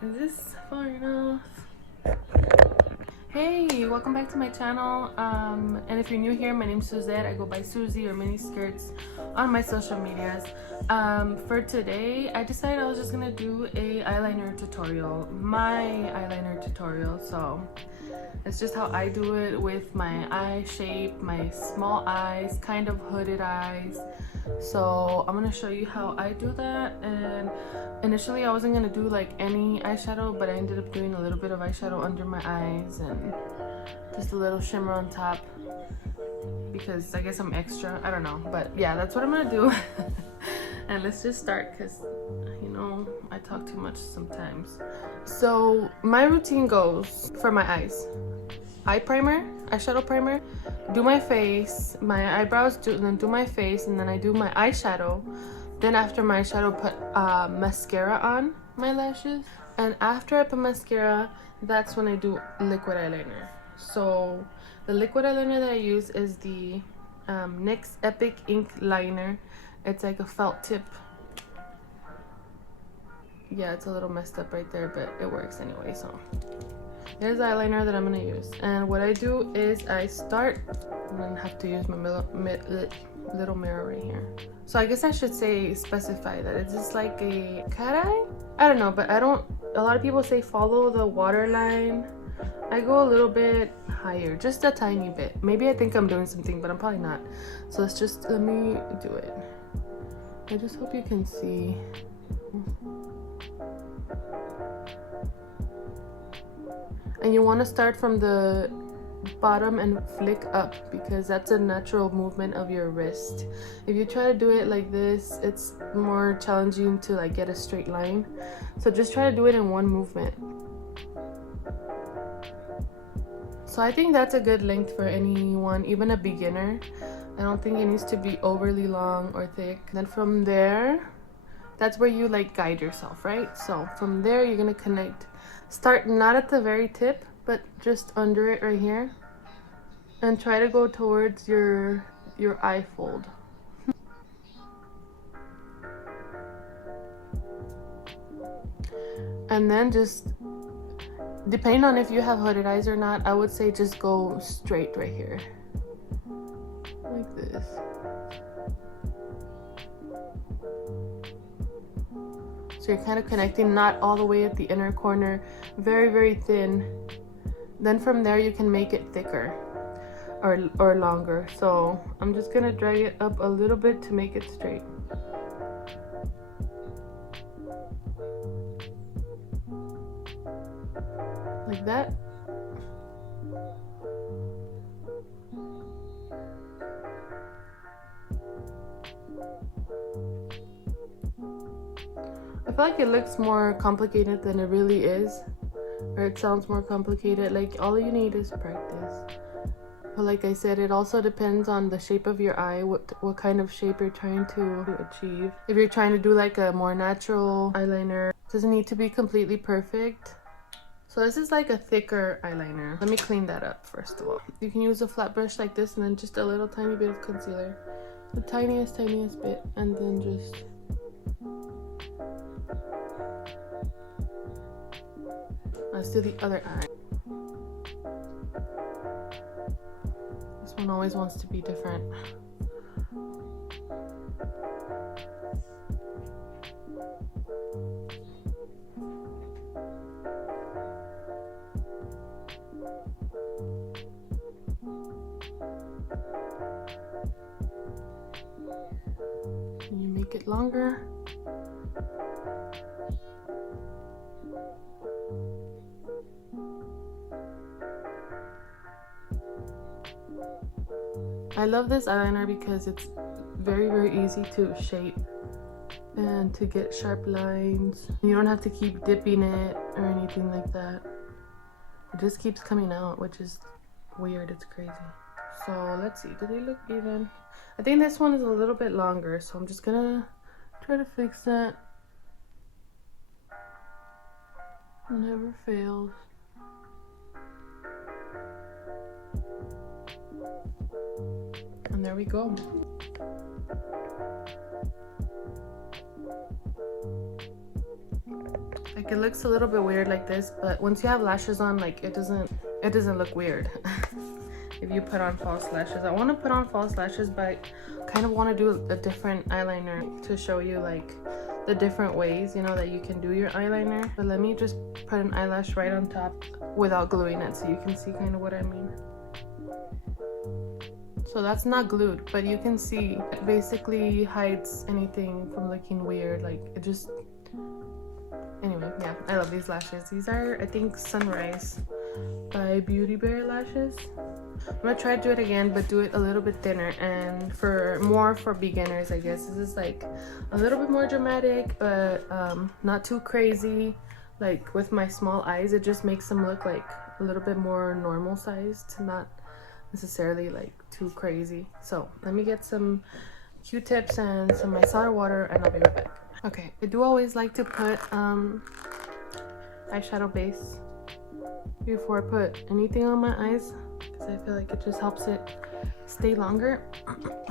Is this far enough? Hey, welcome back to my channel. And if you're new here, my name's Suzette. I go by Susie or Mini Skirts on my social medias. For today, I decided I was just gonna do a eyeliner tutorial, my eyeliner tutorial. So it's just how I do it with my eye shape, my small eyes, kind of hooded eyes. So I'm gonna show you how I do that. And initially I wasn't gonna do like any eyeshadow, but I ended up doing a little bit of eyeshadow under my eyes and just a little shimmer on top because I guess I'm extra, I don't know, but yeah, that's what I'm gonna do. And let's just start because you know I talk too much sometimes. So my routine goes for my eyes: eye primer, eyeshadow primer, do my face, my eyebrows, then do my face, and then I do my eyeshadow. Then after my eyeshadow, put mascara on my lashes, and after I put mascara, that's when I do liquid eyeliner. So the liquid eyeliner that I use is the NYX Epic Ink Liner. It's like a felt tip. Yeah, it's a little messed up right there, but it works anyway. So here's the eyeliner that I'm gonna use, and what I do is I start. I'm gonna have to use my little mirror right here. So I guess I should specify that it's just like a cat eye. I don't know, but I don't. A lot of people say follow the waterline. I go a little bit higher, just a tiny bit. Maybe I think I'm doing something, but I'm probably not. So let me do it. I just hope you can see. And you want to start from the bottom and flick up because that's a natural movement of your wrist. If you try to do it like this, it's more challenging to like get a straight line. So just try to do it in one movement. So I think that's a good length for anyone, even a beginner. I don't think it needs to be overly long or thick. Then from there, that's where you like guide yourself, right? So from there you're gonna connect. Start not at the very tip, but just under it right here, and try to go towards your eye fold. And then just depending on if you have hooded eyes or not, I would say just go straight right here like this. So you're kind of connecting, not all the way at the inner corner, very, very thin. Then from there you can make it thicker or longer. So I'm just gonna drag it up a little bit to make it straight. Like that. I feel like it looks more complicated than it really is, or it sounds more complicated. Like all you need is practice. But like I said, it also depends on the shape of your eye, what kind of shape you're trying to achieve. If you're trying to do like a more natural eyeliner, it doesn't need to be completely perfect. So this is like a thicker eyeliner. Let me clean that up first of all. You can use a flat brush like this and then just a little tiny bit of concealer. The tiniest bit, and then just let's do the other eye. This one always wants to be different. And you make it longer. I love this eyeliner because it's very, very easy to shape and to get sharp lines. You don't have to keep dipping it or anything like that. It just keeps coming out, which is weird. It's crazy. So let's see, do they look even? I think this one is a little bit longer, so I'm just gonna try to fix that. Never fails. And there we go. Like, it looks a little bit weird like this, but once you have lashes on, like, it doesn't look weird. If you put on false lashes, I want to put on false lashes, but I kind of want to do a different eyeliner to show you like the different ways, you know, that you can do your eyeliner. But let me just put an eyelash right on top without gluing it, so you can see kind of what I mean. So that's not glued, but you can see it basically hides anything from looking weird. Like, it just, anyway, yeah, I love these lashes. These are, I think, Sunrise by BiuriBear lashes. I'm gonna try to do it again, but do it a little bit thinner and for beginners, I guess. This is like a little bit more dramatic, but not too crazy. Like, with my small eyes, it just makes them look like a little bit more normal sized, not necessarily like too crazy. So let me get some Q-tips and some micellar water, and I'll be right back. Okay, I do always like to put eyeshadow base before I put anything on my eyes, because I feel like it just helps it stay longer.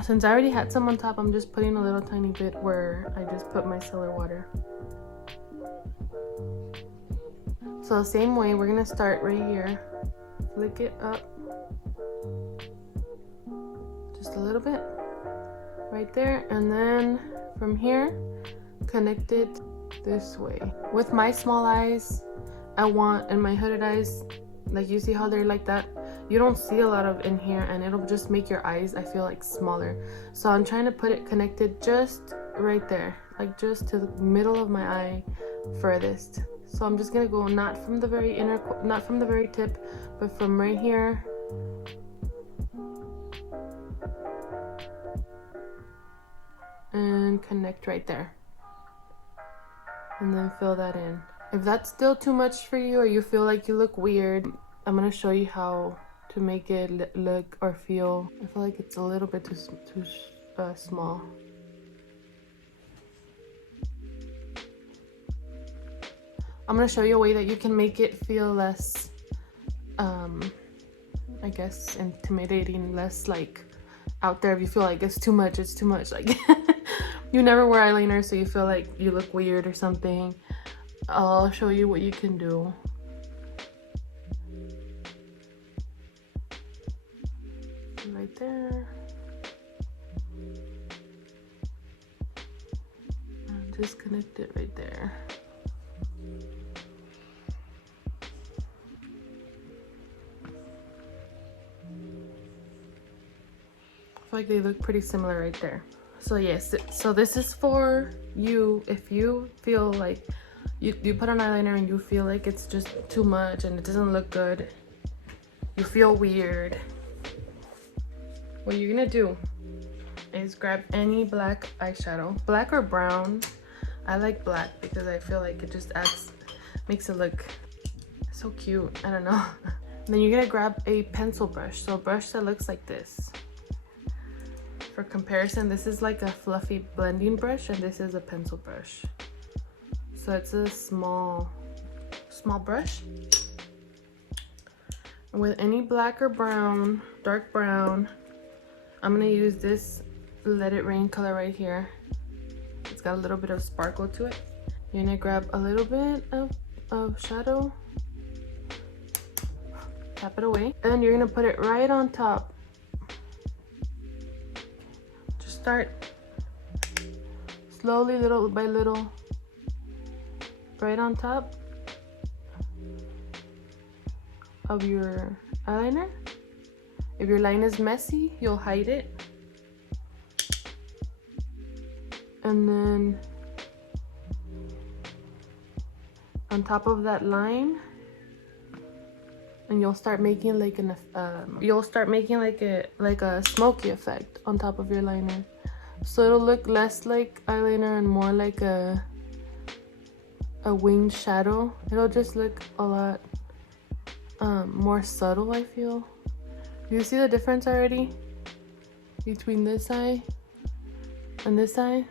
Since I already had some on top, I'm just putting a little tiny bit where I just put micellar water. So same way, we're gonna start right here, flick it up just a little bit right there, and then from here connect it this way. With my small eyes, I want, and my hooded eyes, like, you see how they're like that, you don't see a lot of in here, and it'll just make your eyes, I feel like, smaller. So I'm trying to put it connected just right there, like just to the middle of my eye furthest. So I'm just gonna go not from the very inner, not from the very tip, but from right here and connect right there, and then fill that in. If that's still too much for you, or you feel like you look weird, I'm gonna show you how to make it look or feel. I feel like it's a little bit too small. I'm gonna show you a way that you can make it feel less, I guess, intimidating, less like out there. If you feel like it's too much, it's too much. Like, you never wear eyeliner, so you feel like you look weird or something. I'll show you what you can do. Right there. And just connect it right there. I feel like they look pretty similar right there. So yes, so this is for you if you feel like you put on eyeliner and you feel like it's just too much and it doesn't look good, you feel weird. What you're gonna do is grab any black eyeshadow, black or brown. I like black because I feel like it just makes it look so cute. I don't know. Then you're gonna grab a pencil brush, so a brush that looks like this. For comparison, this is like a fluffy blending brush, and this is a pencil brush. So it's a small brush. And with any black or brown, dark brown, I'm gonna use this Let It Rain color right here. It's got a little bit of sparkle to it. You're gonna grab a little bit of shadow, tap it away, and you're gonna put it right on top. Just start slowly, little by little, right on top of your eyeliner. If your line is messy, you'll hide it. And then on top of that line, and you'll start making like a smoky effect on top of your liner. So it'll look less like eyeliner and more like a winged shadow. It'll just look a lot more subtle, I feel. Do you see the difference already between this eye and this eye?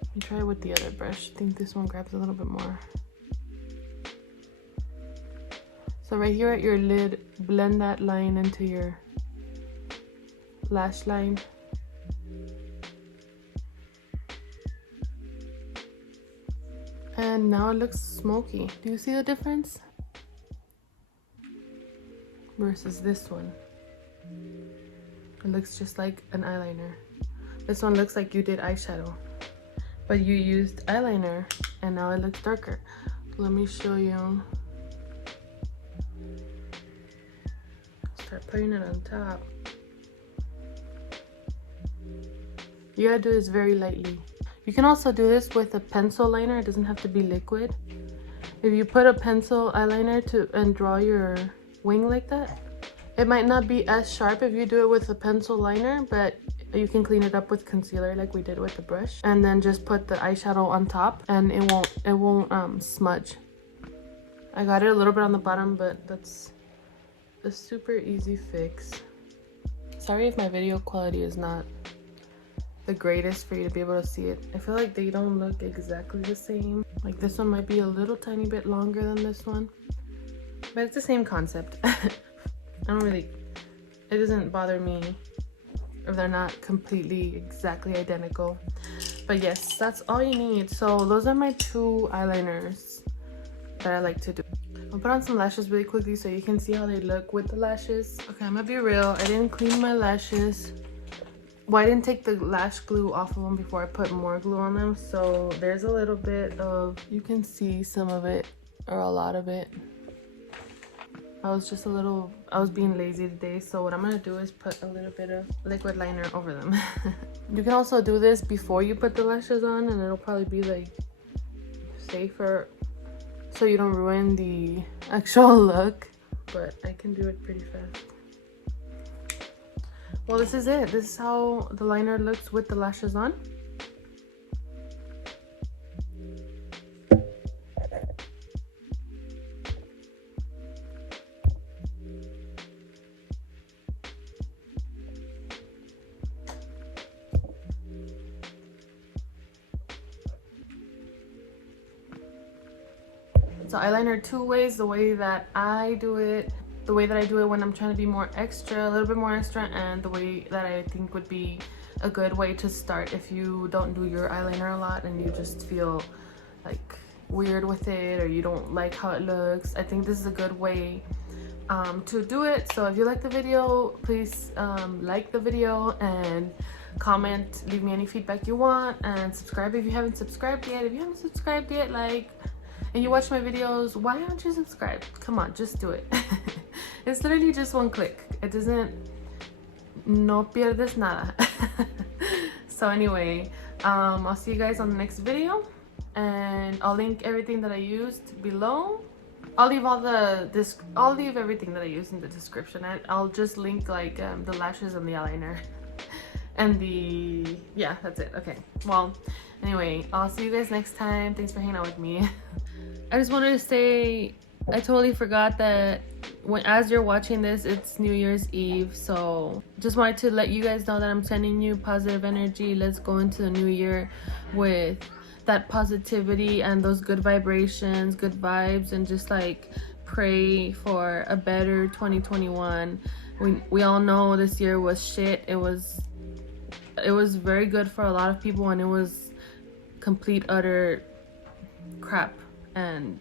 Let me try with the other brush. I think this one grabs a little bit more. So right here at your lid, blend that line into your lash line. And And now it looks smoky. Do you see the difference? Versus this one. It looks just like an eyeliner. This one looks like you did eyeshadow, but you used eyeliner and now it looks darker. Let me show you. Start putting it on top. You gotta do this very lightly. You can also do this with a pencil liner. It doesn't have to be liquid. If you put a pencil eyeliner and draw your wing like that, it might not be as sharp if you do it with a pencil liner, but you can clean it up with concealer like we did with the brush, and then just put the eyeshadow on top and it won't smudge. I got it a little bit on the bottom, but that's a super easy fix. Sorry if my video quality is not the greatest for you to be able to see it. I feel like they don't look exactly the same. Like this one might be a little tiny bit longer than this one, but it's the same concept. It doesn't bother me if they're not completely exactly identical. But yes, that's all you need. So those are my two eyeliners that I like to do. I'll put on some lashes really quickly so you can see how they look with the lashes. Okay, I'm gonna be real. I didn't clean my lashes. Well, I didn't take the lash glue off of them before I put more glue on them. So there's a little bit of, you can see some of it or a lot of it. I was being lazy today, so what I'm gonna do is put a little bit of liquid liner over them. You can also do this before you put the lashes on, and it'll probably be like safer so you don't ruin the actual look, but I can do it pretty fast. Well, this is it. This is how the liner looks with the lashes on. So eyeliner two ways: the way that I do it, the way that I do it when I'm trying to be more extra, a little bit more extra, and the way that I think would be a good way to start if you don't do your eyeliner a lot and you just feel like weird with it or you don't like how it looks. I think this is a good way to do it. So if you like the video, please like the video and comment, leave me any feedback you want, and subscribe if you haven't subscribed yet. If you haven't subscribed yet, and you watch my videos, why aren't you subscribed? Come on, just do it. It's literally just one click. It doesn't, no pierdes nada. So anyway, I'll see you guys on the next video, and I'll link everything that I used below. I'll leave everything that I used in the description. I'll just link the lashes and the eyeliner and yeah, that's it. Okay, well, anyway, I'll see you guys next time. Thanks for hanging out with me. I just wanted to say, I totally forgot that as you're watching this, it's New Year's Eve. So just wanted to let you guys know that I'm sending you positive energy. Let's go into the new year with that positivity and those good vibrations, good vibes, and just pray for a better 2021. We all know this year was shit. It was very good for a lot of people, and it was complete utter crap and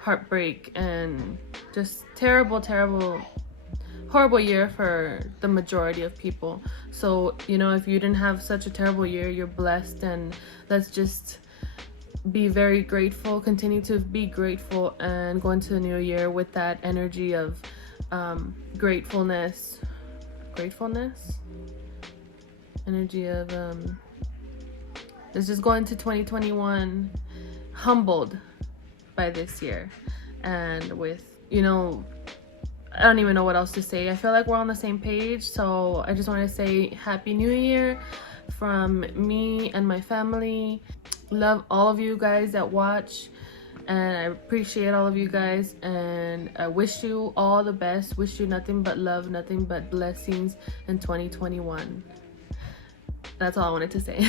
heartbreak and just terrible, horrible year for the majority of people. So, you know, if you didn't have such a terrible year, you're blessed, and let's just be very grateful, continue to be grateful, and go into the new year with that energy of gratefulness, energy of let's just go into 2021 humbled by this year, and with, you know, I don't even know what else to say. I feel like we're on the same page, so I just want to say Happy New Year from me and my family. Love all of you guys that watch, and I appreciate all of you guys, and I wish you all the best. Wish you nothing but love, nothing but blessings in 2021. That's all I wanted to say.